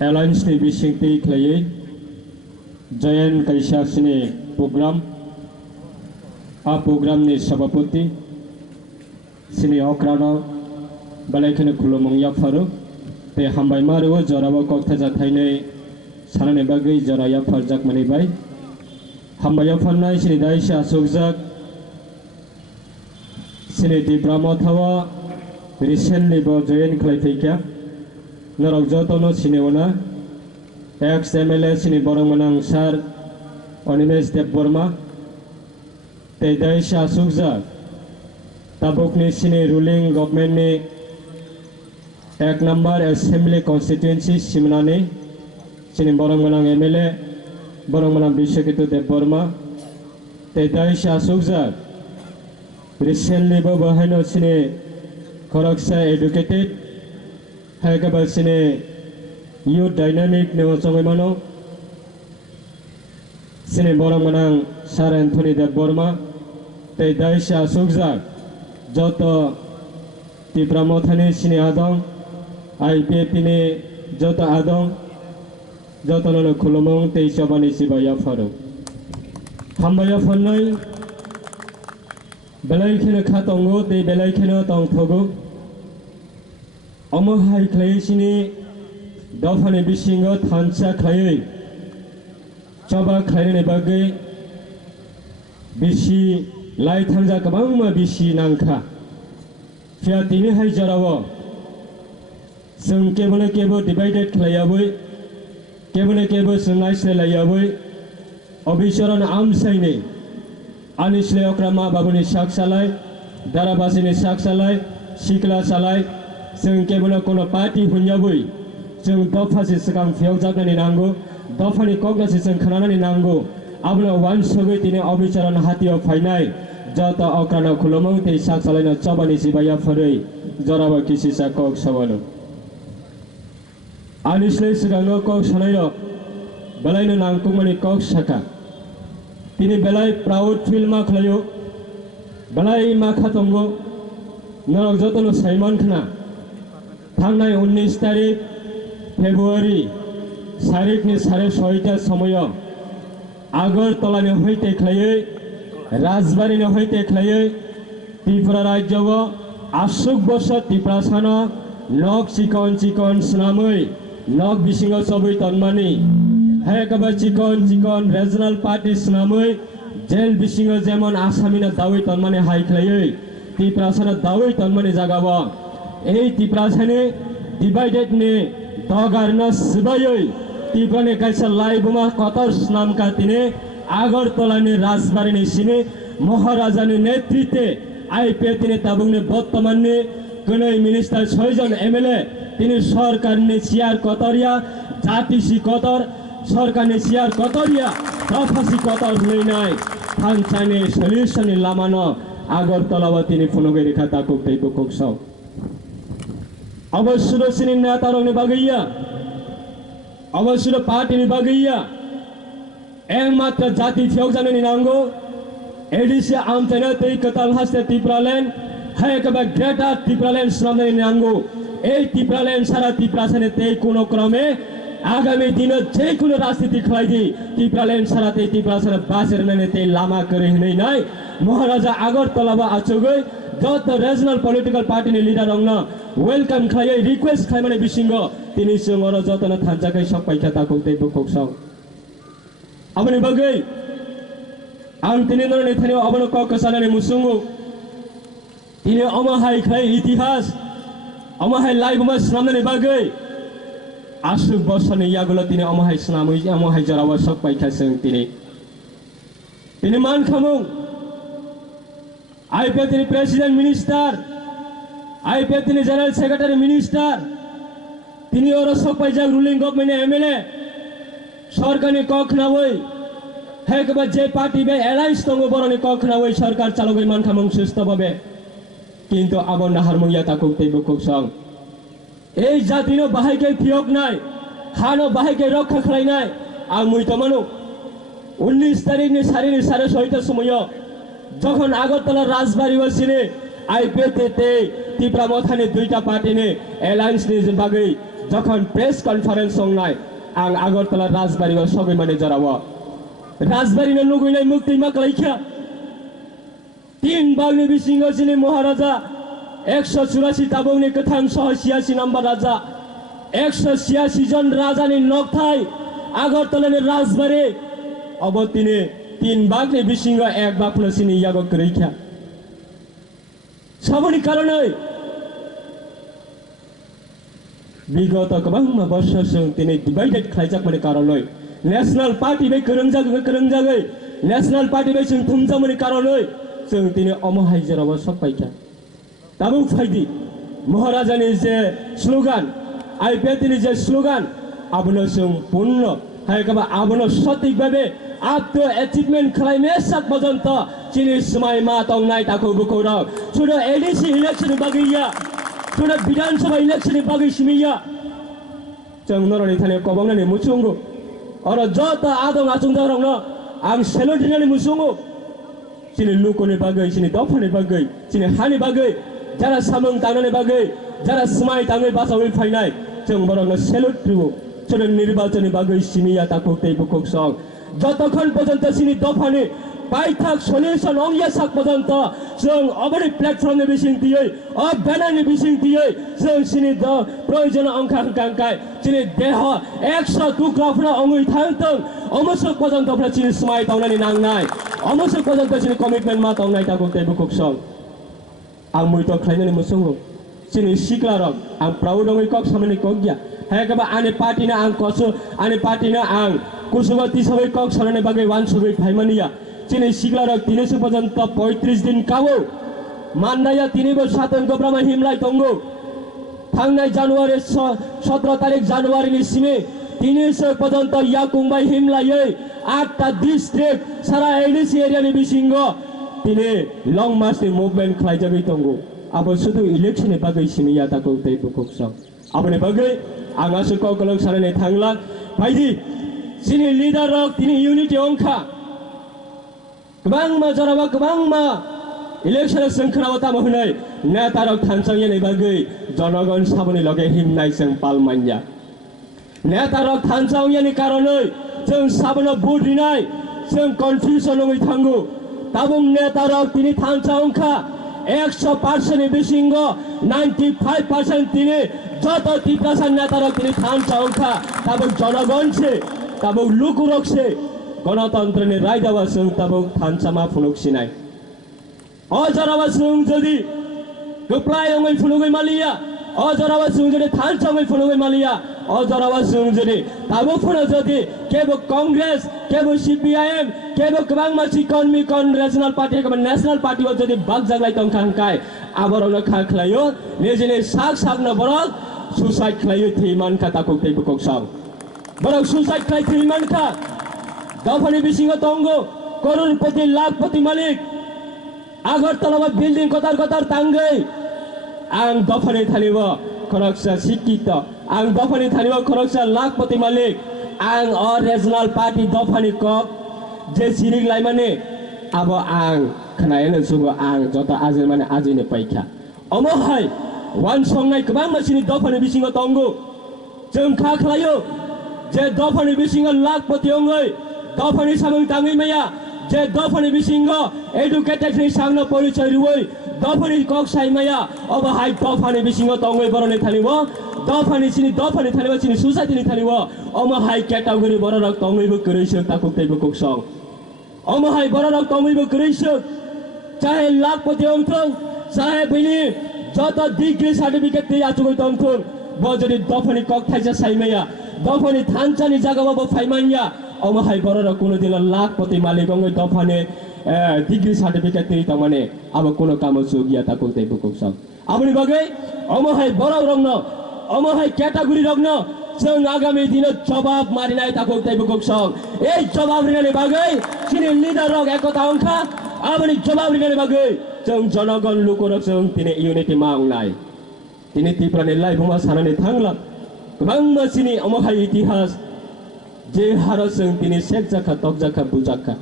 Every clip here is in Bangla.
Alliance ni bising ti khlai Jayan kaisa sini program program ni sabapati sini okrano balai khane khulumung ya faru te hambai maru jorabo kokta jathaine sanane bagai jora ya farjak mani bai hambai ya fannai sini daisha asukjak sini di brahma thawa recently bo join khlai theika norok jotono sini ona ex MLA sini borongmanang sar Onimesh Debborma te daisha asukjak tabukni sini ruling government ni 1 number assembly constituency simnani sini borongmanang MLA borongmanang Biswaketu Debborma te daisha asukjak recently bo bahano sini Khoroksa educated haikabal sini youth dynamic ne songai mano sini borongmanang Sir Anthony Debborma te daisha asukjak joto tipramothani sini adong IPP ni joto adong joto nono khulumung te sabani sibaya faru hambaya phonnai belai khene khatongo te belai khene tongthogo omo hai khlai sini dofani bisingo thansa khlai chaba khlaine bagai bisi lai thanja kabangma bisi nangkha fia tini hai jarawo जों केबो डिवाइडेड खालायाबै केबो सोंनाय सोलायाबै अबिचरन आमसाइने आनिस्ले अक्रमा बाबुनि साकसालाय दाराबासिनि साकसालाय सिकला सालाय जों केबो कोनो पार्टी हुन्याबै जों दफासे सिगां फियाव जागनानै नांगौ दफानि कग्लासे जों खानानै नांगौ आबनो वान सगै तिने अबिचरन हातियाव फाइनाय जत अक्राना खुलमौ ते साकसालायना चबानि सिबाया फरै जराबा किसिसा कक सवालो Anisle sigango kok sanairo belai no nangkung mani kok saka tini belai proud feel ma khlayo belai ma khatongo norok jotono Simon khna thangnai 19 tarik February sarik ni 6:30 ta somoyo Agartala ni hoite khlaye Rajbari ni hoite khlaye Tripura rajyo asuk borsor Tripura sana nok chikon snamoi nok bisingo sabai tanmani haikaba chikon regional party snamoi jail bisingo jemon asamina dawai tanmani hai khlai tiprasana dawai tanmani jagaba ei tiprasane divided ne dogarna sibayoi tiprane kaisa laibuma qatar snamka tine agartala ne rajbari ne sine maharaja ne netritwe IPF tine tabungne bottomanne Kunai minister 6 জন MLA তিনি সরকার নে সিয়ার কতরিয়া জাতিসি কতর সরকার নে সিয়ার কতরিয়া দফাসি কতর লই নাই ফানচানে সলিউশন লামানো আগরতলা তিনি ফোনগে রেখা তাকুক তেইকো কোকসাও অবশ্যই সিনি নেতারংনি বাগইয়া অবশ্যই পার্টিনি বাগইয়া একমাত্র জাতি ফিয়াও জানেনি নাঙ্গো এডিসি আমতেনা তেই কতাল হাসতে টিপ্রালেন হায়কবা গ্রেটার টিপ্রালেন শ্রমে নাঙ্গো এই টিপ্রালেন সারা টিপ্রাসনে তেই কোন ক্রমে আগামী দিনে যে কোনো রাজনীতি খাইদি টিপ্রালেন সারাতে টিপ্রাসনে বাসের মেনে তেই লামা করে নাই নাই মহারাজা আগরতলা আচগৈ যত রিজনাল পলিটিক্যাল পার্টি নি লিডার রংনা ওয়েলকাম খাইয়ে রিকোয়েস্ট খাই মানে বিসিঙ্গ তিনি সঙ্গর যতন থানজাকাই সব পাইখা তাকো তেই বককসাও আপনি বাগৈ আম তিনি নরনে থানি অবন ককসালানে মুসুঙ্গু তিনি অমহাই খাই ইতিহাস অমহাই লাইবমা শ্রমনে বাগৈ আসুক বর্ষনে ইয়াগুলো তিনি অমহাই স্নামই অমহাই জরাওয়া সব পাইখাছেন তিনি মান খামুং IPF তিনি প্রেসিডেন্ট মিনিস্টার IPF তিনি জেনারেল সেক্রেটারি মিনিস্টার তিনি ওর সব পাইজাক রুলিং গভর্নমেন্ট MLA সরকারি কক না ওই হেকবা যে পার্টি বে এলাইন্স দङ বরনি কক না ওই সরকার চালগৈ মান খামুং সুস্থভাবে কিন্তু আবন হারমুইয়া তাকুক তেইবো কোকসাং এই জাতিনো বাহাইকে ফিয়ক নাই হানো বাহাইকে রক্ষা খাই নাই আর মুই তো মানু 19 তারিখ নি 6:30 সময় যখন আগরতলা রাজবাড়ি বসিনে IPF তে টিপ্রা মথানে দুইটা পার্টি নে অ্যালায়েন্স নি বাগৈ যখন প্রেস কনফারেন্স সংनाय आं आगरतला राजबारियाव सबै माने जराव राजबारिनो लुगैनाय मुक्ति माखलायखा 3 बागनि बिसिङाव जिनि महाराजा 184 ताबुंनि गोथां 86 नम्बर राजा 186 जन राजानि नखथाय आगरतलानि राजबारि अब तिनी 3 बागनि बिसिङाव 1 बागल सिनि यागो गरैखा सबनि कारणे विगत गोबां बोसोरजों दिनै डिवाइडेड खालायजाकमानि कारणे नेशनल पार्टी बे गोरोंजागै नेशनल पार्टी बे जों थुमजामनि कारणे जों दिनै अमहाय जेरावबो सफायखा दाबो फायदि महाराजानि जे स्लोगान आईपीएलनि जे स्लोगान आबनो जों पूर्ण हायकाबा आबनो सঠিক भाबे आप तो अचिभमेंट खालायनो साक पर्यन्त चिनि समाय मा तंनाय ताखौ बुखौराव सुनो एडीसी इलेक्शन बागैया सुनो विधानसभा इलेक्शन बागै सिमिया जों नरनि थाने कबांनानै मुसुंगो और जत आदं आचुंजारावनो आं सेलुटिनानै मुसुंगो चिनि लुकोनि बागै चिनि दफानि बागै चिनि हानि बागै जारा सामों तांनानै बागै जारा समाय ताङै बासावै फायनाय जों बरनो सेलुट दिबो सुनो निर्वाचननि बागै सिमिया ताखौ तै बुखौ सं যতক্ষণ পর্যন্ত চিনি দফানি পাইথাক সলিউশন অংয়াসাক পর্যন্ত जों अबनि प्लेटफर्मनि बिसिं दियै अब बेनारनि बिसिं दियै जों चिनि प्रयोजन अंखा हंखांखाय चिनि देह 100 टुक्राफ्रा अंगै थांथों अमसक पर्यन्तफ्रा चिनि समाय तावनानै नांनाय अमसक पर्यन्त चिनि कमिटमेन्ट मा तावनाय ताखौ तैबो कुकसं आं मुइथ खालायनानै मुसुंगो चिनि सिक्लारक आं प्राउडङै कक सामने कगया हायकाबा आनि पार्टीना आं कसो आनि पार्टीना आं कुसुगति सबै कक सामने बागै वान सबै फाइमानिया चिनि सिक्लारक 300 पर्यन्त 35 दिन कावो मान्दाया तिनिबो सातन गोब्रामा हिमलाय दंगो थांनाय जानुवारि 17 तारिख जानुवारिनि सिमे 300 पर्यन्त याकुंबाय हिमलायै 8टा डिस्ट्रिक्ट सारा एडीसी एरियानि बिसिंगो तिनि लं मार्चनि मुभमेन्ट खालायजागै दंगो आबो सुदु इलेक्शननि बागै सिमिया ताखौ तै बुखौसं आबनि बागै आं आसु ककलक सानानै थांला बायदि चिनि लिडार रक तिनि यूनिटी अंखा गोबां मा जराबा गोबां मा इलेक्शन संखनावता महनै नेता रक थानसांनि बागै जनगण साबनि लगे हिमनाय जों पालमान्या नेता रक थानसांनि कारणे जों साबनो भोट दिनाय जों कन्फ्यूजन होई थांगो ताबुं नेता रक तिनि थानसांखा 100% बिसिंग 95% तिनि जत तिप्रासान नेता रक तिनि थानसांखा ताबुं जनगण छे ताबुं लुकुरक छे गणतन्त्रनि रायदावा जों ताबुं थानसामा फुनुकसिनाय अजरावा जों जदि गोप्लायङै फुनुगै मालिया अजरावा जों जदि थानसाङै फुनुगै मालिया अजरावा जों जदि ताबो फुनो जदि केबो कांग्रेस केबो सीपीआईएम केबो गोबां मानसि कन नेशनल पार्टी केबो नेशनल पार्टीआव जदि बाग जागलाय दंखांखाय आबरनो खाख्लायो निजेनि साक न बरक सुसाइड खालायो थैमानखा ताखौ तैबो कक्साव बरक सुसाइड खालाय थैमानखा दफानि बिसिङाव दंगो करोड़पति लाखपति मालिक आगरतलामा बिल्डिं कतार तांगै आं दफानि थालिबो खरकसा शिक्षित आं दफानि थालिबो खरकसा लाखपति मालिक आं अ रिजनल पार्टी दफानि कप जे सिरिगलाय माने अब आं खोनायनो सुगो आं जत आज माने आजैनो पाइखा अमहाय वान संनाय गोबां मानसिनि दफानि बिसिङाव दंगो जों खाख्लायो जे दफानि बिसिङाव लाखपति अंगै दफानि सामों ताङै माया जे दफानि बिसिंग एडुकेटेड नि सांनो परिचय रुवै दफानि कक साइमाया अब हाइ दफानि बिसिंग तंगै बरनै थालिबो दफानि थालिबो चिनि सोसाइटिनि थालिबो अम हाइ क्याटेगोरी बररक तंगैबो करैसो ताखौ तैबो कुकसं अम हाइ बररक तंगैबो करैसो चाहे लाखपति अंथों चाहे बिनि जत डिग्री सर्टिफिकेट दै आचुगै दंथों बजरि दफानि कक थाइसा साइमाया दफानि थानचानि जागाबाबो फाइमान्या अमहाय बरर कोनो दिन लाखपति मालिक अंगै दफाने डिग्री सर्टिफिकेट दै तमाने अब कोनो काम जोगिया ताखौ तै बुकसं आबनि बागै अमहाय बरर रंग अमहाय क्याटेगोरी रंग जों आगामी दिन जवाब मारिनाय ताखौ तै बुकसं ए जवाब रिनानि बागै चिनि लिडार रक एकता अंखा आबनि जवाब रिनानि बागै जों जनगण लुकुरक जों तिनि यूनिटी मांगनाय तिनि तिप्रानि लाइफमा सानानै थांला गोबां मानसिनि अमहाय इतिहास जे हारस जों तिनि सेक जाखा तक जाखा बुजाखा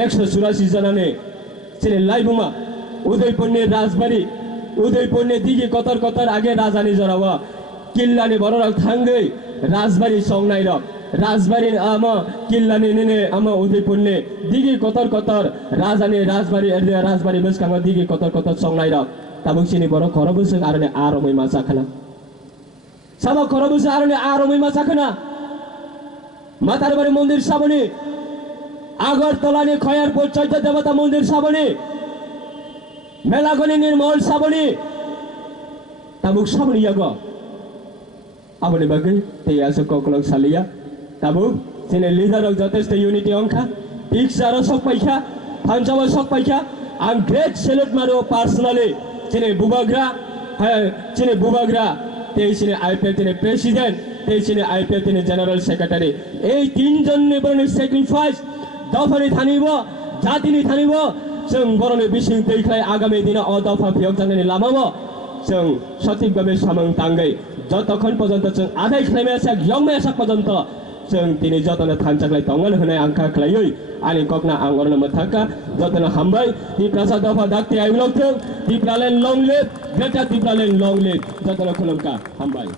184 जनाने चिनि लाइफमा उदयपुरनि राजबारी उदयपुरनि दिगी कतर आगे राजानि जरावा किल्लानि बररक थांगै राजबारी संनाय रक राजबारी आमा किल्लानि नेने आमा उदयपुरनि दिगि कतर कतर राजानि राजबारी बेसखांगा दिगि कतर कतर संनाय रक ताबुक सिनि बर खरबुसो आरने आरमै मा जाखना साबा खरबुसो आरने आरमै मा जाखना मातारबारी मन्दिर साबनि आगरतलानि खयारपुर चैत्य देवता मन्दिर साबनि मेलागनि निर्मल साबनि ताबुक साबनि यागो आबनि बागै तेयासो ककलक सालिया ताबुक सिने लिडारक जथेष्ट युनिटी अंखा पिक्सार सक पाइखा फान्चाव सक पाइखा आं ग्रेट सेल्यूट मारो पार्सोनाली सिने बुबाग्रा ते सिने आईपीएल तिने प्रेसिडेंट ते सिने आईपीएल तिने जनरल सेक्रेटारी এই তিনজনनि बरनि सैक्रिफाइस दफानि थानिबो जातिनि थानिबो जों बरनि बिसिं दैख्लाय आगामी दिनाव अदफा भियोग जानायनि लामाबो जों सঠিকভাবে सामों तांगै যতক্ষণ পর্যন্ত जों आदाय खालामनायासा यंनायासा পর্যন্ত जों दिनै जतन थानचाख्लाय दंगल होनाय आंखा खालायै आनि ककना आंगरनो मथाका जतन हामबाय दिप्रासा दफा दाक्ति आइलकथों दिप्रालेन लं लिभ ग्रेटर दिप्रालेन लं लिभ जतन खुलुमका हामबाय